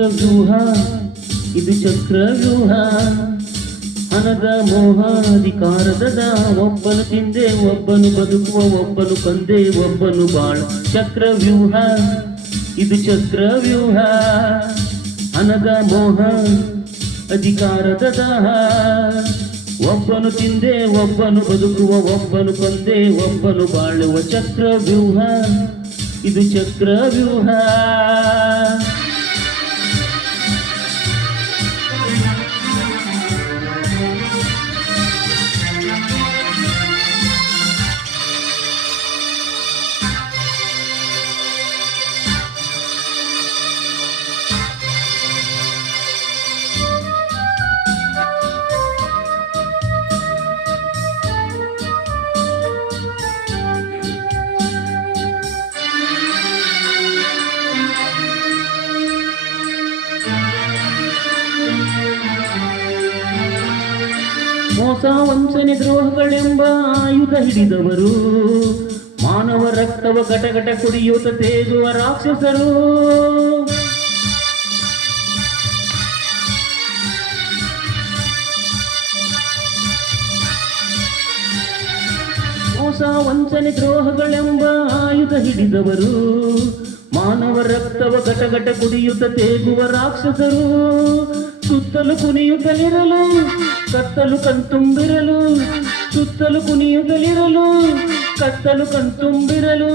ಚಕ್ರವ್ಯೂಹ ಇದು ಚಕ್ರವ್ಯೂಹ ಹಣದ ಮೋಹಾಧಿಕಾರದ ಒಬ್ಬನು ತಿಂದೆ ಒಬ್ಬನು ಬದುಕುವ ಒಬ್ಬನು ಕೊಂದೆ ಒಬ್ಬನು ಬಾಳ ಚಕ್ರವ್ಯೂಹ ಇದು ಚಕ್ರವ್ಯೂಹ ಹಣದ ಮೋಹ ಅಧಿಕಾರದ ಒಬ್ಬನು ತಿಂದೆ ಒಬ್ಬನು ಬದುಕುವ ಒಬ್ಬನು ಕೊಂದೆ ಒಬ್ಬನು ಬಾಳುವ ಚಕ್ರವ್ಯೂಹ ಇದು ಚಕ್ರವ್ಯೂಹ ಮೋಸ ವಂಚನೆ ದ್ರೋಹಗಳೆಂಬ ಆಯುಧ ಹಿಡಿದವರು ಮಾನವ ರಕ್ತವ ಘಟಘಟ ಕುಡಿಯುತ್ತ ತೇಗುವ ರಾಕ್ಷಸರು ಮೋಸ ವಂಚನೆ ದ್ರೋಹಗಳೆಂಬ ಆಯುಧ ಹಿಡಿದವರು ಮಾನವ ರಕ್ತವ ಘಟಘಟ ಕುಡಿಯುತ್ತ ತೇಗುವ ರಾಕ್ಷಸರು ಸುತ್ತಲು ಕುಣಿಯುತ್ತಲಿರಲು ಕತ್ತಲು ಕಣ್ತುಂಬಿರಲು ಸುತ್ತಲು ಕುಣಿಯುತ್ತಲಿರಲು ಕತ್ತಲು ಕಣ್ತುಂಬಿರಲು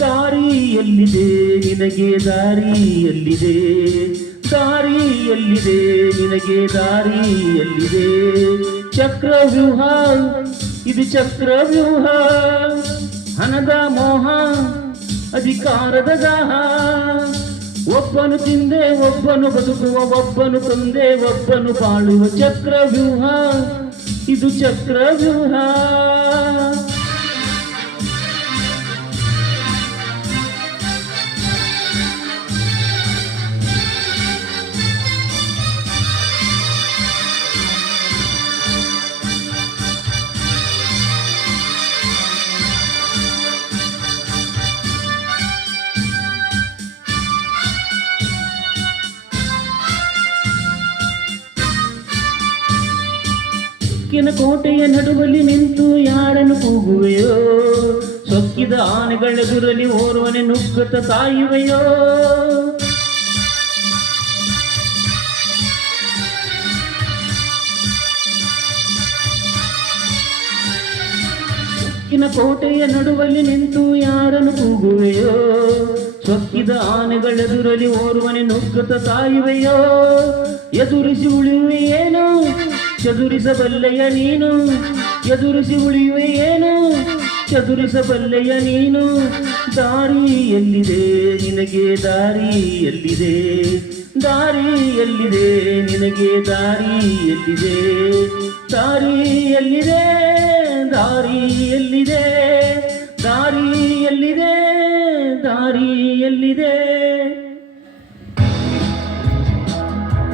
ದಾರಿ ಎಲ್ಲಿದೆ ನಿನಗೆ ದಾರಿ ಎಲ್ಲಿದೆ ದಾರಿ ಎಲ್ಲಿದೆ ನಿನಗೆ ದಾರಿ ಎಲ್ಲಿದೆ ಚಕ್ರವ್ಯೂಹ ಇದು ಚಕ್ರವ್ಯೂಹ ಹಣದ ಮೋಹ ಅಧಿಕಾರದ ದಾಹ ಒಬ್ಬನು ತಿಂದೆ ಒಬ್ಬನು ಬದುಕುವ ಒಬ್ಬನು ಕೊಂದೆ ಒಬ್ಬನು ಬಾಳುವ ಚಕ್ರವ್ಯೂಹ ಇದು ಚಕ್ರವ್ಯೂಹ ಕೋಟೆಯ ನಡುವಲ್ಲಿ ನಿಂತು ಯಾರನ್ನು ಕೂಗುವೆಯೋ ಸೊಕ್ಕಿದ ಆನೆಗಳೆದುರಲ್ಲಿ ಓರ್ವನೆ ನುಗ್ಗುತ್ತ ಸಾಯುವೆಯೋ ಕೋಟೆಯ ನಡುವಲ್ಲಿ ನಿಂತು ಯಾರನ್ನು ಕೂಗುವೆಯೋ ಸೊಕ್ಕಿದ ಆನೆಗಳೆದುರಲ್ಲಿ ಓರ್ವನೆ ನುಗ್ಗುತ್ತ ಸಾಯುವೆಯೋ ಎದುರಿಸಿ ಉಳಿಯುವೆಯೇನು ಚದುರಿಸಬಲ್ಲೆಯ ನೀನು ಎದುರಿಸಿ ಉಳಿಯುವೆ ಏನು ಚದುರಿಸಬಲ್ಲೆಯ ನೀನು ದಾರಿ ಎಲ್ಲಿದೆ ನಿನಗೆ ದಾರಿ ಎಲ್ಲಿದೆ ದಾರಿ ಎಲ್ಲಿದೆ ನಿನಗೆ ದಾರಿ ಎಲ್ಲಿದೆ ದಾರಿ ಎಲ್ಲಿದೆ ದಾರಿ ಎಲ್ಲಿದೆ ದಾರಿ ಎಲ್ಲಿದೆ ದಾರಿ ಎಲ್ಲಿದೆ